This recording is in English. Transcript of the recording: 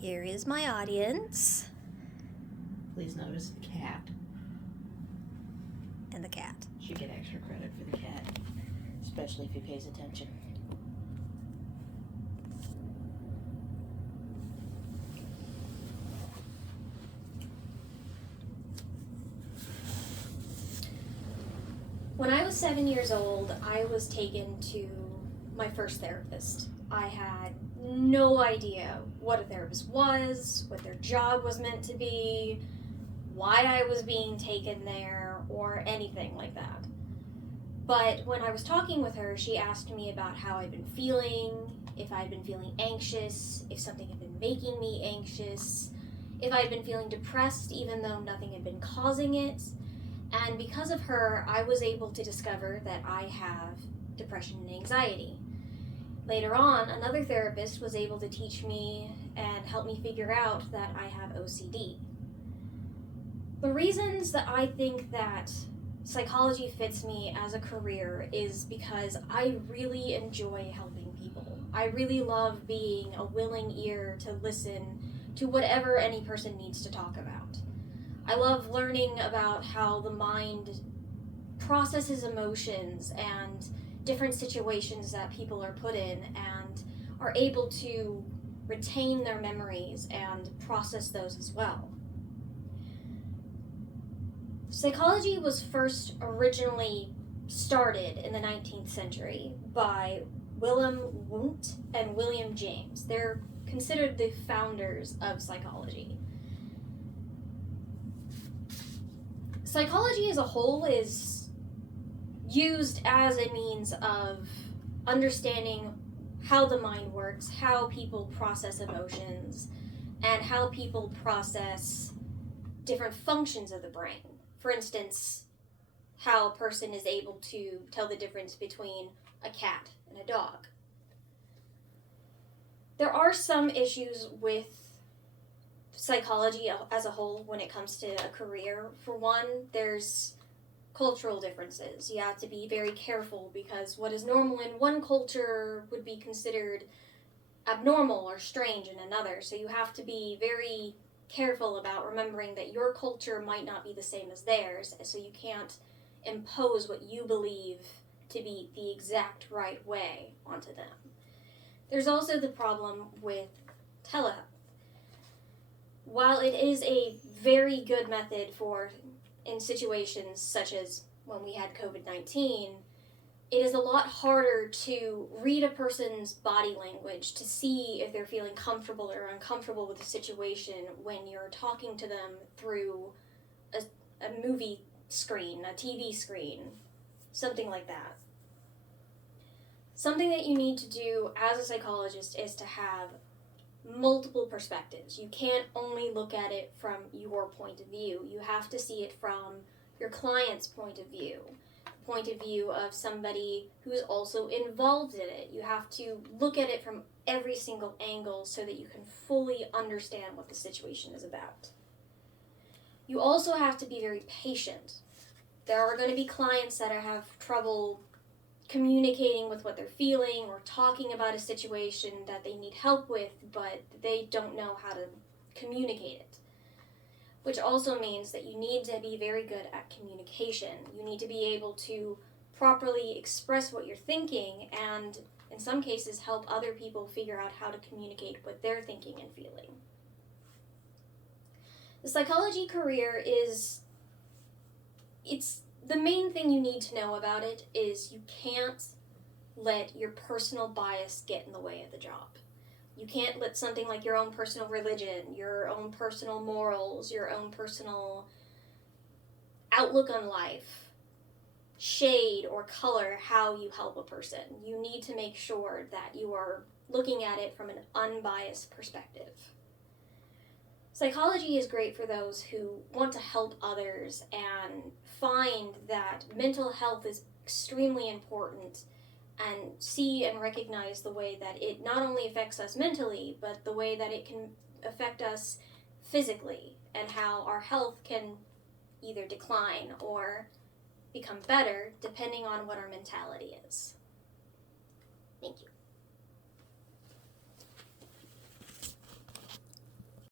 Here is my audience. Please notice the cat. And the cat. Should get extra credit for the cat, especially if he pays attention. When I was 7 years old, I was taken to my first therapist. I had no idea what a therapist was, what their job was meant to be, why I was being taken there, or anything like that. But when I was talking with her, she asked me about how I'd been feeling, if I'd been feeling anxious, if something had been making me anxious, if I'd been feeling depressed even though nothing had been causing it. And because of her, I was able to discover that I have depression and anxiety. Later on, another therapist was able to teach me and help me figure out that I have OCD. The reasons that I think that psychology fits me as a career is because I really enjoy helping people. I really love being a willing ear to listen to whatever any person needs to talk about. I love learning about how the mind processes emotions and different situations that people are put in and are able to retain their memories and process those as well. Psychology was first originally started in the 19th century by Wilhelm Wundt and William James. They're considered the founders of psychology. Psychology as a whole is used as a means of understanding how the mind works, how people process emotions, and how people process different functions of the brain. For instance, how a person is able to tell the difference between a cat and a dog. There are some issues with psychology as a whole when it comes to a career. For one, there's cultural differences. You have to be very careful because what is normal in one culture would be considered abnormal or strange in another. So you have to be very careful about remembering that your culture might not be the same as theirs, so you can't impose what you believe to be the exact right way onto them. There's also the problem with telehealth. While it is a very good method for in situations such as when we had COVID-19, it is a lot harder to read a person's body language to see if they're feeling comfortable or uncomfortable with the situation when you're talking to them through a movie screen, a TV screen, something like that. Something that you need to do as a psychologist is to have multiple perspectives. You can't only look at it from your point of view. You have to see it from your client's point of view of somebody who's also involved in it. You have to look at it from every single angle so that you can fully understand what the situation is about. You also have to be very patient. There are going to be clients that have trouble communicating with what they're feeling or talking about a situation that they need help with, but they don't know how to communicate it. Which also means that you need to be very good at communication. You need to be able to properly express what you're thinking and, in some cases, help other people figure out how to communicate what they're thinking and feeling. The psychology career it's the main thing you need to know about it is you can't let your personal bias get in the way of the job. You can't let something like your own personal religion, your own personal morals, your own personal outlook on life shade or color how you help a person. You need to make sure that you are looking at it from an unbiased perspective. Psychology is great for those who want to help others and find that mental health is extremely important and see and recognize the way that it not only affects us mentally, but the way that it can affect us physically and how our health can either decline or become better depending on what our mentality is. Thank you.